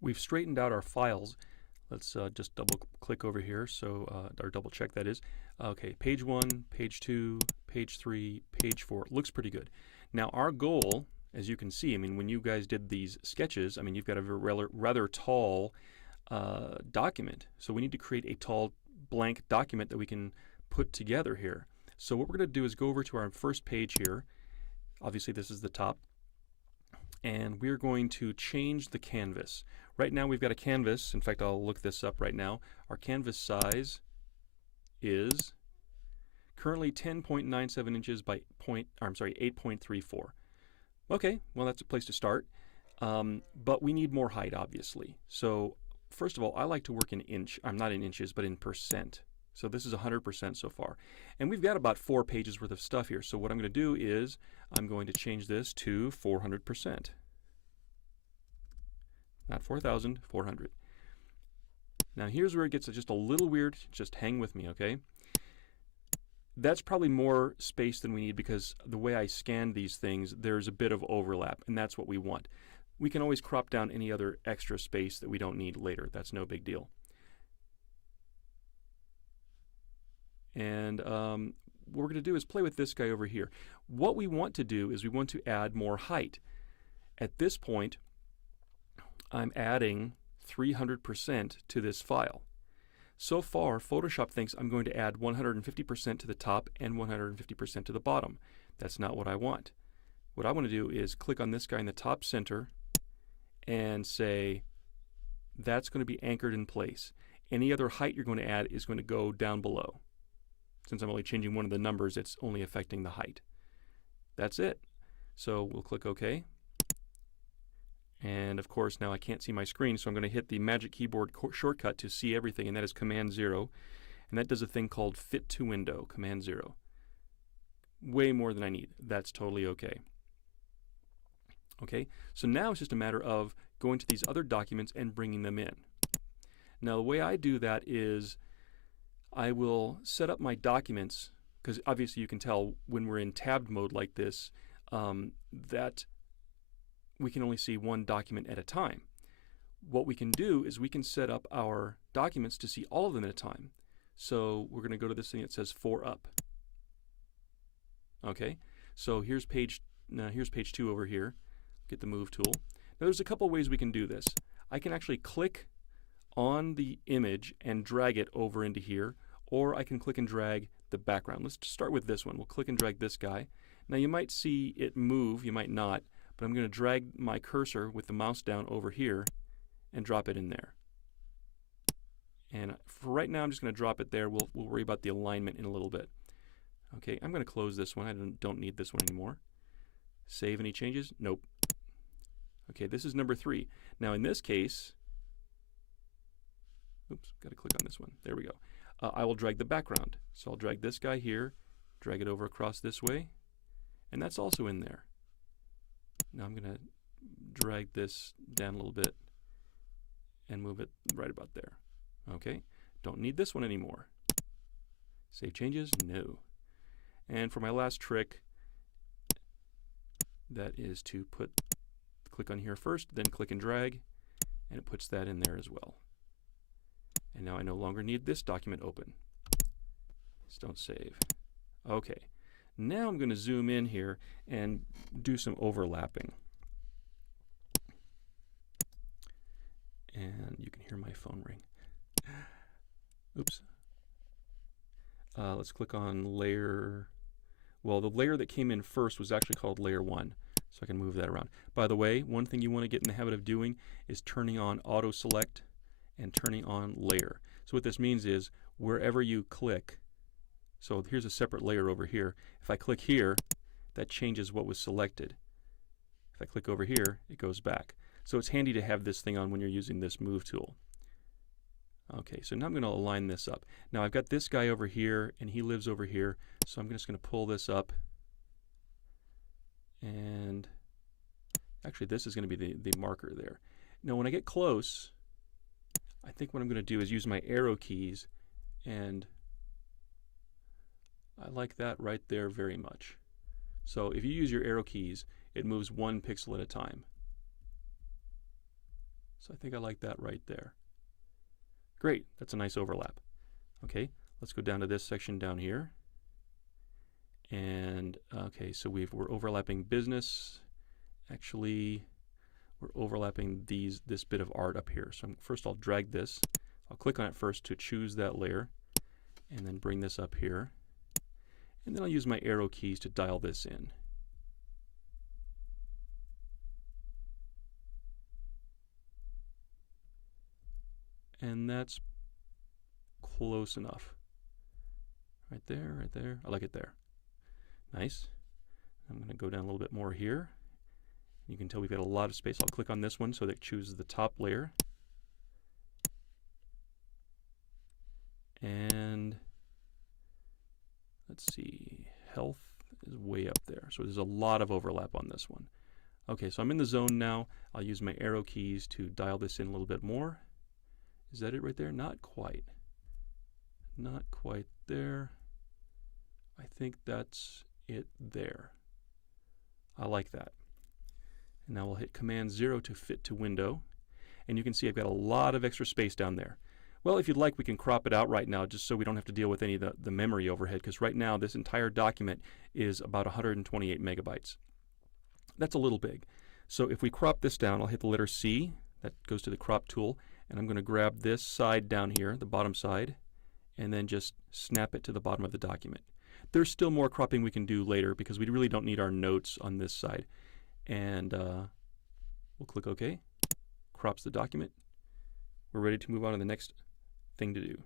We've straightened out our files. Let's just double click over here, or double check that is. Okay, page 1, page 2, page 3, page 4. Looks pretty good. Now our goal, as you can see, I mean, when you guys did these sketches, I mean, you've got a rather tall document. So we need to create a tall blank document that we can put together here. So what we're going to do is go over to our first page here. Obviously this is the top. And we're going to change the canvas. Right now we've got a canvas. In fact, I'll look this up right now. Our canvas size is currently 10.97 inches by 8.34. Okay, well that's a place to start. But we need more height, obviously. So first of all, I like to work in not in inches, but in percent. So this is 100% so far. And we've got about 4 pages worth of stuff here. So what I'm going to do is I'm going to change this to 400%. Not 4,000, 400. Now here's where it gets just a little weird. Just hang with me, okay? That's probably more space than we need because the way I scan these things, there's a bit of overlap, and that's what we want. We can always crop down any other extra space that we don't need later. That's no big deal. And what we're going to do is play with this guy over here. What we want to do is we want to add more height. At this point, I'm adding 300% to this file. So far, Photoshop thinks I'm going to add 150% to the top and 150% to the bottom. That's not what I want. What I want to do is click on this guy in the top center and say that's going to be anchored in place. Any other height you're going to add is going to go down below. Since I'm only changing one of the numbers, it's only affecting the height. That's it. So we'll click OK. And of course now I can't see my screen, so I'm going to hit the Magic Keyboard shortcut to see everything, and that is Command 0. And that does a thing called Fit to Window, Command 0. Way more than I need. That's totally okay. Okay, so now it's just a matter of going to these other documents and bringing them in. Now the way I do that is I will set up my documents, because obviously you can tell when we're in tabbed mode like this that we can only see one document at a time. What we can do is we can set up our documents to see all of them at a time. So we're going to go to this thing that says 4 up. Okay, so here's page 2 over here. Get the move tool. Now there's a couple ways we can do this. I can actually click on the image and drag it over into here, or I can click and drag the background. Let's start with this one. We'll click and drag this guy. Now you might see it move, you might not, but I'm going to drag my cursor with the mouse down over here and drop it in there. And for right now I'm just going to drop it there. We'll worry about the alignment in a little bit. Okay, I'm going to close this one. I don't need this one anymore. Save any changes? Nope. Okay, this is number 3. Now in this case, oops, got to click on this one. There we go. I will drag the background. So I'll drag this guy here, drag it over across this way, and that's also in there. Now I'm going to drag this down a little bit and move it right about there. Okay, don't need this one anymore. Save changes? No. And for my last trick, that is to click on here first, then click and drag, and it puts that in there as well. And now I no longer need this document open. Just don't save. Okay, now I'm going to zoom in here and do some overlapping. And you can hear my phone ring. Oops. Let's click on layer. Well, the layer that came in first was actually called layer 1, so I can move that around. By the way, one thing you want to get in the habit of doing is turning on auto select and turning on layer. So what this means is wherever you click, so here's a separate layer over here. If I click here, that changes what was selected. If I click over here, it goes back. So it's handy to have this thing on when you're using this move tool. Okay, so now I'm going to align this up. Now I've got this guy over here, and he lives over here, so I'm just going to pull this up. And actually this is going to be the marker there. Now when I get close, I think what I'm going to do is use my arrow keys, and I like that right there very much. So if you use your arrow keys, it moves 1 pixel at a time. So I think I like that right there. Great, that's a nice overlap. Okay, let's go down to this section down here. And okay, so we're overlapping business. Actually, we're overlapping this bit of art up here. So first I'll drag this. I'll click on it first to choose that layer, and then bring this up here. And then I'll use my arrow keys to dial this in. And that's close enough. Right there, right there. I like it there. Nice. I'm going to go down a little bit more here. You can tell we've got a lot of space. I'll click on this one so that it chooses the top layer. And let's see, health is way up there. So there's a lot of overlap on this one. Okay, so I'm in the zone now. I'll use my arrow keys to dial this in a little bit more. Is that it right there? Not quite. Not quite there. I think that's it there. I like that. And now we'll hit Command 0 to fit to window. And you can see I've got a lot of extra space down there. Well, if you'd like, we can crop it out right now just so we don't have to deal with any of the memory overhead, because right now this entire document is about 128 megabytes. That's a little big. So if we crop this down, I'll hit the letter C. That goes to the crop tool. And I'm going to grab this side down here, the bottom side, and then just snap it to the bottom of the document. There's still more cropping we can do later because we really don't need our notes on this side. And we'll click OK. Crops the document. We're ready to move on to the next thing to do.